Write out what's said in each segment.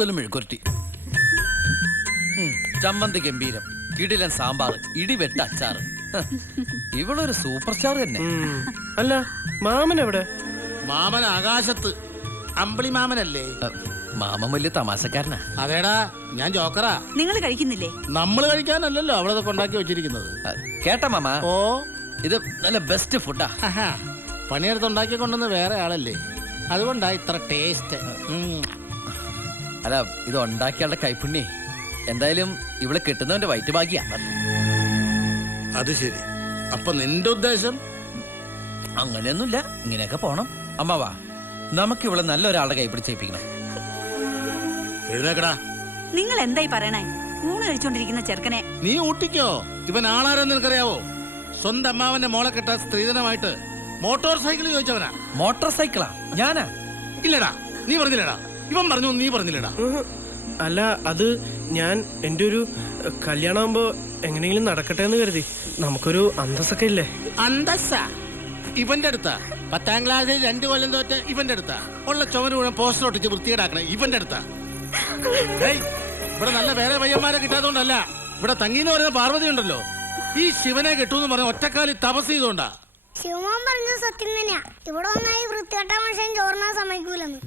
അസലും മെഴുക്കുരട്ടി, ചമ്മന്തി ഗംഭീരം, ഇടിലൻ സാമ്പാർ, ഇടിവെട്ട് അച്ചാറ്. ഇവളൊരു സൂപ്പർ സ്റ്റാർ തന്നെ. അല്ല, മാമൻ എവിടെ? മാമൻ ആകാശത്ത്. അമ്പിളി മാമനല്ലേ? മാമൻ വലിയ തമാശക്കാരനാ. അതേടാ, ഞാൻ ജോക്കറാ. നിങ്ങൾ കഴിക്കുന്നില്ലേ? നമ്മള് കഴിക്കാനല്ലല്ലോ അവളതൊക്കെ ഉണ്ടാക്കി വെച്ചിരിക്കുന്നത്. കേട്ടാ മാമ, ഓ, ഇത് നല്ല ബെസ്റ്റ് ഫുഡാ. പണിയെടുത്ത് ഉണ്ടാക്കി കൊണ്ടുവന്ന് വേറെ ആളല്ലേ, അതുകൊണ്ടാ ഇത്ര ടേസ്റ്റ്. അല്ല, ഇത് ഉണ്ടാക്കിയാളുടെ കൈപ്പുണ്യേ. എന്തായാലും ഇവിടെ കിട്ടുന്നവന്റെ വയറ്റ് ഭാഗ്യ. അത് ശരി. അപ്പൊ നിന്റെ ഉദ്ദേശം? അങ്ങനെയൊന്നുമില്ല, ഇങ്ങനെയൊക്കെ പോണം. അമ്മാവാ, നമുക്ക് ഇവിടെ നല്ലൊരാളുടെ കൈ പിടിച്ചേൽപ്പിക്കണം. എഴുന്നേക്കടാ. നിങ്ങൾ എന്തായി പറയണേ? ഊണ് കഴിച്ചോണ്ടിരിക്കുന്ന ചെറുക്കനെ നീ ഊട്ടിക്കോ. ഇവൻ ആളാരെന്ന് നിനക്കറിയാവോ? സ്വന്തം അമ്മാവന്റെ മോളെ കെട്ട സ്ത്രീധനമായിട്ട് മോട്ടോർ സൈക്കിൾ ചോദിച്ചവനാ. മോട്ടോർ സൈക്കിളാ? ഞാനാ? ഇല്ലടാ, നീ പറഞ്ഞില്ലടാ. ഇവൻ പറഞ്ഞു, നീ പറഞ്ഞില്ലടാ. അല്ല, അത് ഞാൻ എന്റെ ഒരു കല്യാണമാകുമ്പോ എങ്ങനെയെങ്കിലും നടക്കട്ടെ എന്ന് കരുതി. നമുക്കൊരു അന്തസ്സൊക്കെ ഇല്ലേ? അന്തസ്സ ഇവന്റെ അടുത്താ. 10ാം ക്ലാസ്സിൽ 2 കൊല്ലം തോറ്റ ഇവന്റെ അടുത്താ. ഉള്ള ചുമര് മുഴുവൻ പോസ്റ്റർ ഒട്ടിച്ച് വൃത്തികേടാക്കണേ ഇവന്റെ അടുത്താ. ഇവിടെ നല്ല വേറെ പയ്യന്മാരെ കിട്ടാത്തോണ്ടല്ല, ഇവിടെ തങ്ങീന്ന് പറയുന്ന പാർവതി ഉണ്ടല്ലോ, ഈ ശിവനെ കെട്ടൂന്ന് പറഞ്ഞ ഒറ്റക്കാലി തപസ് ചെയ്തോണ്ടാ. ശിവമോൻ പറഞ്ഞ സത്യം തന്നെയാ. ഇവിടെ ഒന്നായി വൃത്തികെട്ട മനുഷ്യൻ ചോറിനാൻ സമ്മതിക്കൂലെന്ന്.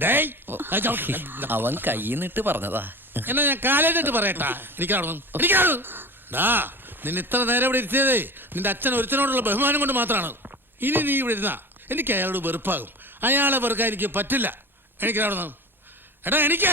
അവൻ കൈന്നിട്ട് പറഞ്ഞതാ. എന്നാ ഞാൻ കാലേറ്റിട്ട് പറയട്ടാ. എനിക്കാണോ നിന്നെ ഇത്ര നേരം ഇവിടെ ഇരുത്തിയതേ നിന്റെ അച്ഛൻ ഒരുത്തനോടുള്ള ബഹുമാനം കൊണ്ട് മാത്രമാണ്. ഇനി നീ ഇവിടെ ഇരുന്നാ എനിക്ക് അയാളോട് വെറുപ്പാകും. അയാളെ വെറുക്കാൻ എനിക്ക് പറ്റില്ല. എനിക്കാണോ എടാ, എനിക്ക്